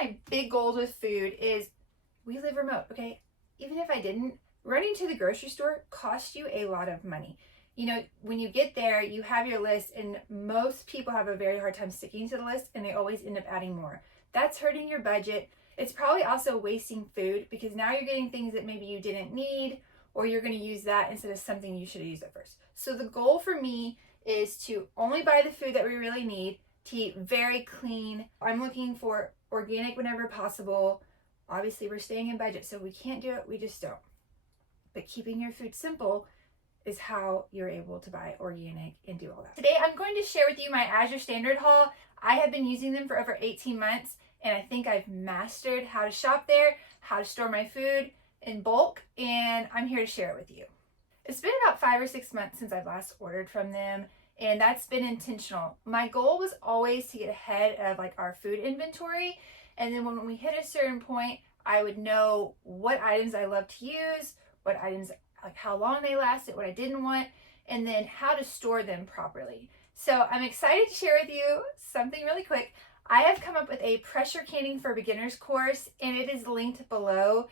my big goals with food is we live remote, okay? Even if I didn't, running to the grocery store costs you a lot of money. You know, when you get there, you have your list, and most people have a very hard time sticking to the list, and they always end up adding more. That's hurting your budget. It's probably also wasting food, because now you're getting things that maybe you didn't need, or you're going to use that instead of something you should have used at first. So the goal for me is to only buy the food that we really need, to eat very clean. I'm looking for organic whenever possible. Obviously, we're staying in budget, so we can't do it. We just don't. But keeping your food simple is how you're able to buy organic and do all that. Today, I'm going to share with you my Azure Standard haul. I have been using them for over 18 months, and I think I've mastered how to shop there, how to store my food in bulk, and I'm here to share it with you. It's been about 5 or 6 months since I've last ordered from them, and that's been intentional. My goal was always to get ahead of like our food inventory, and then when we hit a certain point, I would know what items I love to use, what items, like how long they lasted, what I didn't want, and then how to store them properly. So I'm excited to share with you something really quick. I have come up with a pressure canning for beginners course, and it is linked below.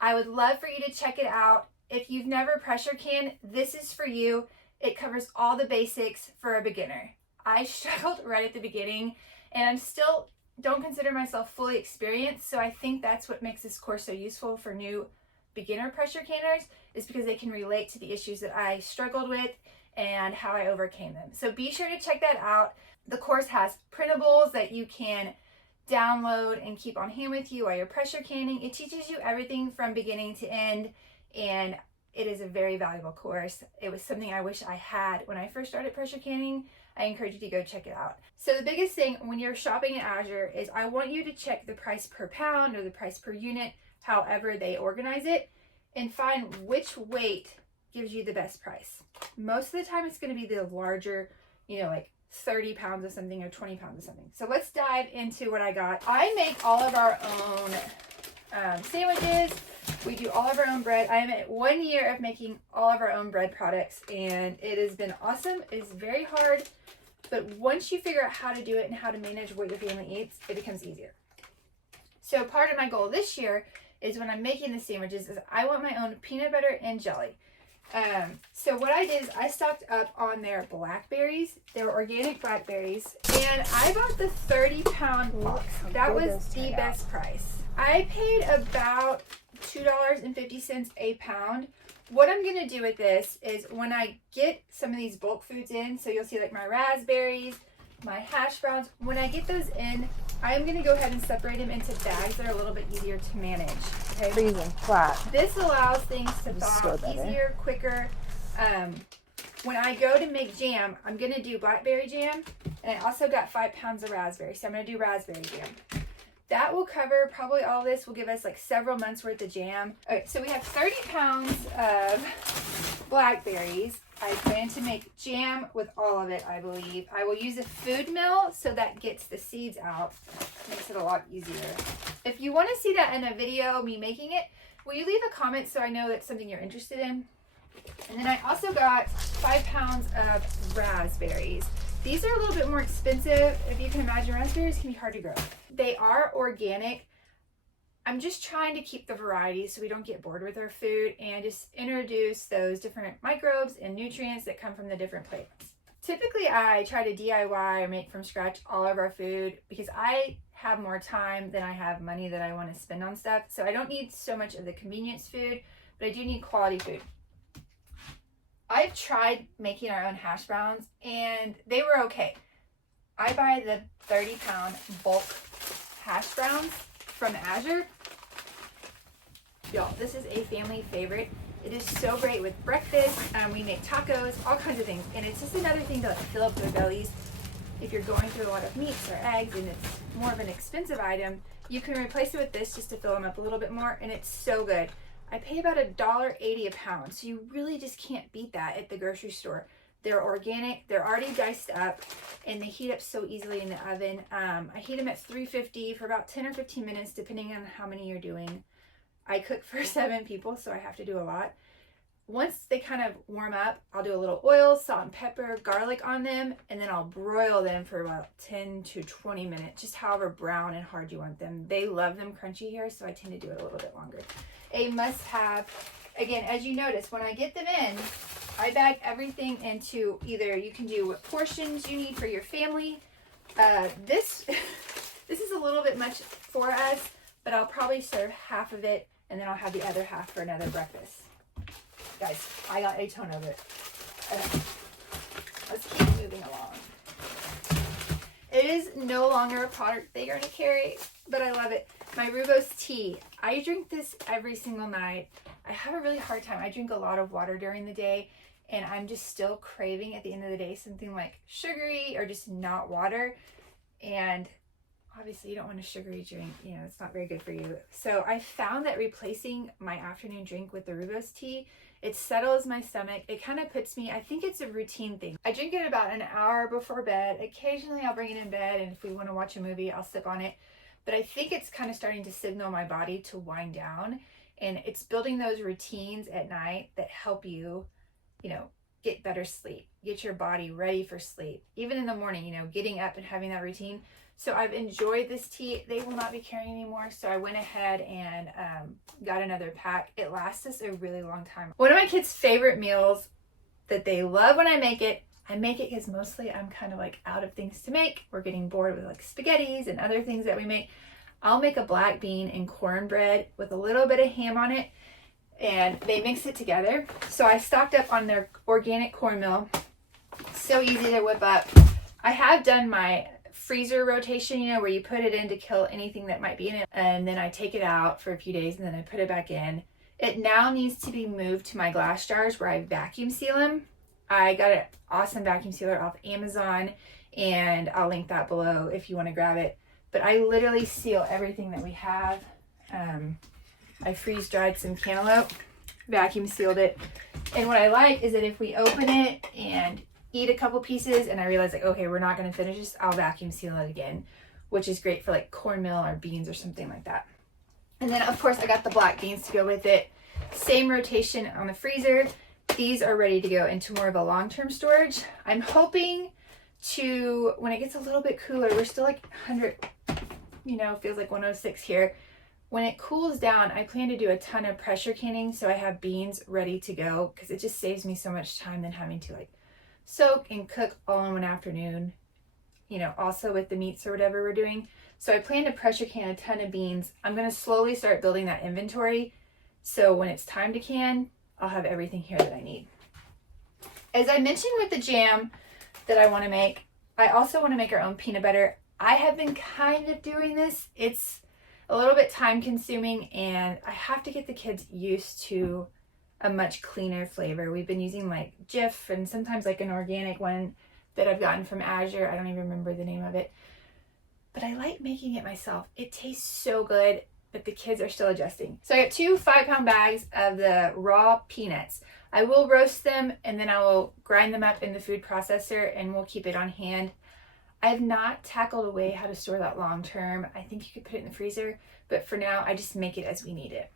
I would love for you to check it out. If you've never pressure canned, this is for you. It covers all the basics for a beginner. I struggled right at the beginning, and I'm still don't consider myself fully experienced, so I think that's what makes this course so useful for new beginner pressure canners, is because they can relate to the issues that I struggled with and how I overcame them. So be sure to check that out. The course has printables that you can download and keep on hand with you while you're pressure canning. It teaches you everything from beginning to end, and it is a very valuable course. It was something I wish I had when I first started pressure canning. I encourage you to go check it out. So the biggest thing when you're shopping at Azure is I want you to check the price per pound or the price per unit, however they organize it, and find which weight gives you the best price. Most of the time it's going to be the larger, like 30 pounds of something or 20 pounds of something. So let's dive into what I got. I make all of our own sandwiches. We do all of our own bread. I am at 1 year of making all of our own bread products, and it has been awesome. It is very hard, but once you figure out how to do it and how to manage what your family eats, it becomes easier. So part of my goal this year is when I'm making the sandwiches is I want my own peanut butter and jelly. So what I did is I stocked up on their blackberries. They were organic blackberries, and I bought the 30-pound box. That was the best price. I paid about $2.50 a pound. What I'm gonna do with this is when I get some of these bulk foods in, so you'll see like my raspberries, my hash browns, when I get those in, I'm gonna go ahead and separate them into bags that are a little bit easier to manage. Okay. Freezing flat. This allows things to thaw easier, quicker. When I go to make jam, I'm gonna do blackberry jam, and I also got 5 pounds of raspberry, so I'm gonna do raspberry jam. That will cover probably all this, will give us like several months worth of jam. Okay, so we have 30 pounds of blackberries. I plan to make jam with all of it, I believe. I will use a food mill so that gets the seeds out. Makes it a lot easier. If you want to see that in a video, me making it, will you leave a comment so I know that's something you're interested in? And then I also got 5 pounds of raspberries. These are a little bit more expensive. If you can imagine, raspberries can be hard to grow. They are organic. I'm just trying to keep the variety so we don't get bored with our food and just introduce those different microbes and nutrients that come from the different plants. Typically, I try to DIY or make from scratch all of our food because I have more time than I have money that I want to spend on stuff. So I don't need so much of the convenience food, but I do need quality food. I've tried making our own hash browns and they were okay. I buy the 30-pound bulk hash browns from Azure. Y'all, this is a family favorite. It is so great with breakfast. We make tacos, all kinds of things. And it's just another thing to like fill up their bellies. If you're going through a lot of meats or eggs and it's more of an expensive item, you can replace it with this just to fill them up a little bit more, and it's so good. I pay about $1.80 a pound, so you really just can't beat that at the grocery store. They're organic, they're already diced up, and they heat up so easily in the oven. I heat them at 350 for about 10 or 15 minutes, depending on how many you're doing. I cook for 7 people, so I have to do a lot. once they kind of warm up, I'll do a little oil, salt and pepper, garlic on them, and then I'll broil them for about 10 to 20 minutes, just however brown and hard you want them. They love them crunchy here, so I tend to do it a little bit longer. A must-have. Again, as you notice, when I get them in, I bag everything into either, you can do what portions you need for your family. This is a little bit much for us, but I'll probably serve half of it, and then I'll have the other half for another breakfast. Guys, I got a ton of it. Let's keep moving along. It is no longer a product they're going to carry, but I love it. My rooibos tea. I drink this every single night. I have a really hard time. I drink a lot of water during the day, and I'm just still craving at the end of the day something like sugary or just not water. And obviously you don't want a sugary drink, you know, it's not very good for you. So I found that replacing my afternoon drink with the rooibos tea, it settles my stomach. It kind of puts me, I think it's a routine thing. I drink it about an hour before bed. Occasionally I'll bring it in bed, and if we want to watch a movie, I'll sip on it. But I think it's kind of starting to signal my body to wind down, and it's building those routines at night that help you, you know, get better sleep, get your body ready for sleep. Even in the morning, you know, getting up and having that routine. So I've enjoyed this tea. They will not be carrying anymore, so I went ahead and got another pack. It lasts us a really long time. One of my kids' favorite meals that they love when I make it because mostly I'm kind of like out of things to make. We're getting bored with like spaghettis and other things that we make. I'll make a black bean and cornbread with a little bit of ham on it, and they mix it together. So I stocked up on their organic cornmeal. So easy to whip up. I have done my freezer rotation, you know, where you put it in to kill anything that might be in it, and then I take it out for a few days, and then I put it back in. It now needs to be moved to my glass jars where I vacuum seal them. I got an awesome vacuum sealer off Amazon, and I'll link that below if you want to grab it. But I literally seal everything that we have. I freeze dried some cantaloupe, vacuum sealed it, and what I like is that if we open it and eat a couple pieces and I realize like, okay, we're not going to finish this, I'll vacuum seal it again, which is great for like cornmeal or beans or something like that. And then of course I got the black beans to go with it. Same rotation on the freezer. These are ready to go into more of a long-term storage. I'm hoping to, when it gets a little bit cooler, we're still like 100, you know, feels like 106 here. When it cools down, I plan to do a ton of pressure canning so I have beans ready to go, because it just saves me so much time than having to like soak and cook all in one afternoon, you know, also with the meats or whatever we're doing. So I plan to pressure can a ton of beans. I'm going to slowly start building that inventory, so when it's time to can, I'll have everything here that I need. As I mentioned with the jam that I want to make, I also want to make our own peanut butter. I have been kind of doing this. It's a little bit time consuming, and I have to get the kids used to a much cleaner flavor. We've been using like Jif and sometimes like an organic one that I've gotten from Azure. I don't even remember the name of it, but I like making it myself. It tastes so good, but the kids are still adjusting. So I got 2 5-pound bags of the raw peanuts. I will roast them, and then I will grind them up in the food processor, and we'll keep it on hand. I have not tackled a way how to store that long term. I think you could put it in the freezer, but for now I just make it as we need it.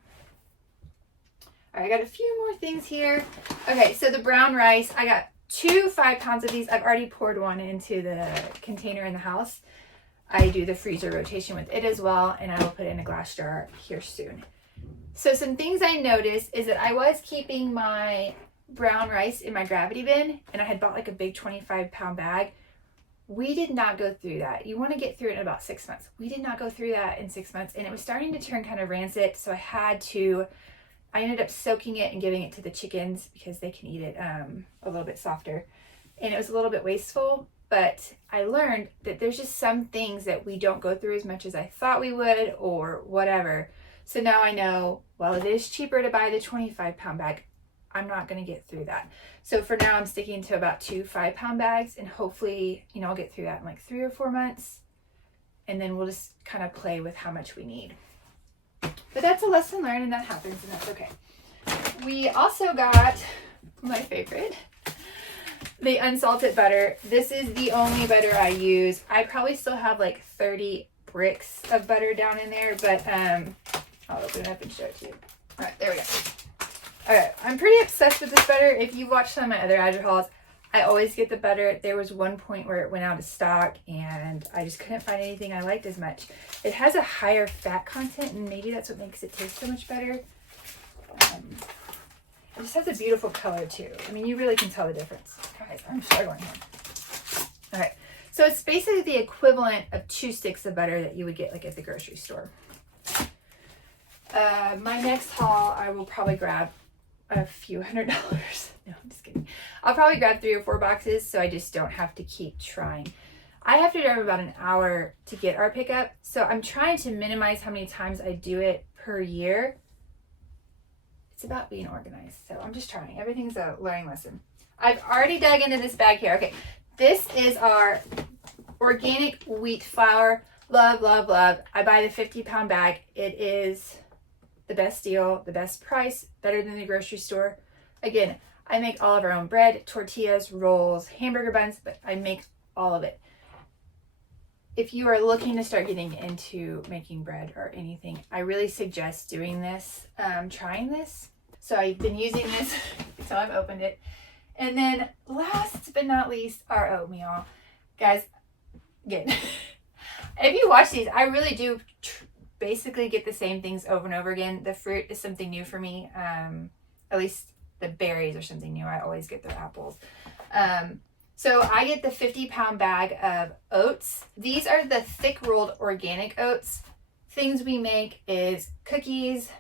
All right, I got a few more things here. Okay, so the brown rice, I got 2 5 pounds of these. I've already poured one into the container in the house. I do the freezer rotation with it as well, and I will put it in a glass jar here soon. So some things I noticed is that I was keeping my brown rice in my gravity bin, and I had bought like a big 25-pound bag. We did not go through that. You want to get through it in about 6 months. We did not go through that in 6 months, and it was starting to turn kind of rancid, so I ended up soaking it and giving it to the chickens because they can eat it a little bit softer. And it was a little bit wasteful, but I learned that there's just some things that we don't go through as much as I thought we would or whatever. So now I know, well, it is cheaper to buy the 25-pound bag. I'm not going to get through that. So for now, I'm sticking to about 2 5-pound bags, and hopefully, you know, I'll get through that in like 3 or 4 months. And then we'll just kind of play with how much we need. But that's a lesson learned, and that happens, and that's okay. We also got my favorite, the unsalted butter. This is the only butter I use. I probably still have like 30 bricks of butter down in there, but I'll open it up and show it to you. All right, there we go. Alright, I'm pretty obsessed with this butter. If you've watched some of my other Azure hauls, I always get the butter. There was one point where it went out of stock and I just couldn't find anything I liked as much. It has a higher fat content and maybe that's what makes it taste so much better. It just has a beautiful color too. I mean, you really can tell the difference. Guys, I'm struggling here. Alright, so it's basically the equivalent of 2 sticks of butter that you would get like at the grocery store. My next haul, I will probably grab a few $100. No, I'm just kidding. I'll probably grab 3 or 4 boxes so I just don't have to keep trying. I have to drive about an hour to get our pickup, so I'm trying to minimize how many times I do it per year. It's about being organized, so I'm just trying. Everything's a learning lesson. I've already dug into this bag here. Okay, this is our organic wheat flour. Love, love, love. I buy the 50-pound bag. It is the best deal, the best price, better than the grocery store. Again, I make all of our own bread, tortillas, rolls, hamburger buns, but I make all of it. If you are looking to start getting into making bread or anything, I really suggest doing this, trying this. So I've been using this until I've opened it. And then last but not least, our oatmeal. Guys, again, if you watch these, I really do basically get the same things over and over again. The fruit is something new for me. At least the berries are something new. I always get the apples. So I get the 50-pound bag of oats. These are the thick rolled organic oats. Things we make is cookies,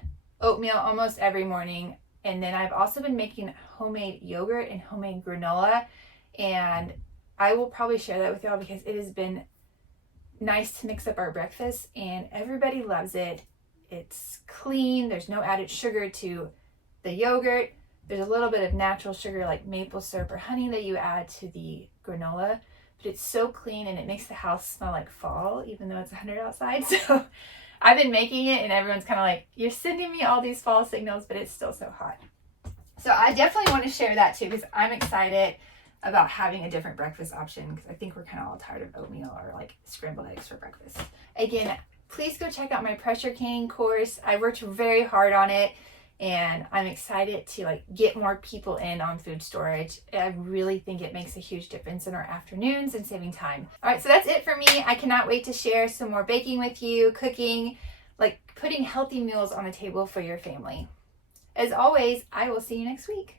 oatmeal almost every morning. And then I've also been making homemade yogurt and homemade granola. And I will probably share that with y'all because it has been nice to mix up our breakfast and everybody loves it. It's clean. There's no added sugar to the yogurt. There's a little bit of natural sugar like maple syrup or honey that you add to the granola, but it's so clean and it makes the house smell like fall even though it's 100 outside. So I've been making it and everyone's kind of like, you're sending me all these fall signals, but it's still so hot. So I definitely want to share that too because I'm excited about having a different breakfast option because I think we're kind of all tired of oatmeal or like scrambled eggs for breakfast. Again, please go check out my pressure canning course. I worked very hard on it and I'm excited to like get more people in on food storage. I really think it makes a huge difference in our afternoons and saving time. All right, so that's it for me. I cannot wait to share some more baking with you, cooking, like putting healthy meals on the table for your family. As always, I will see you next week.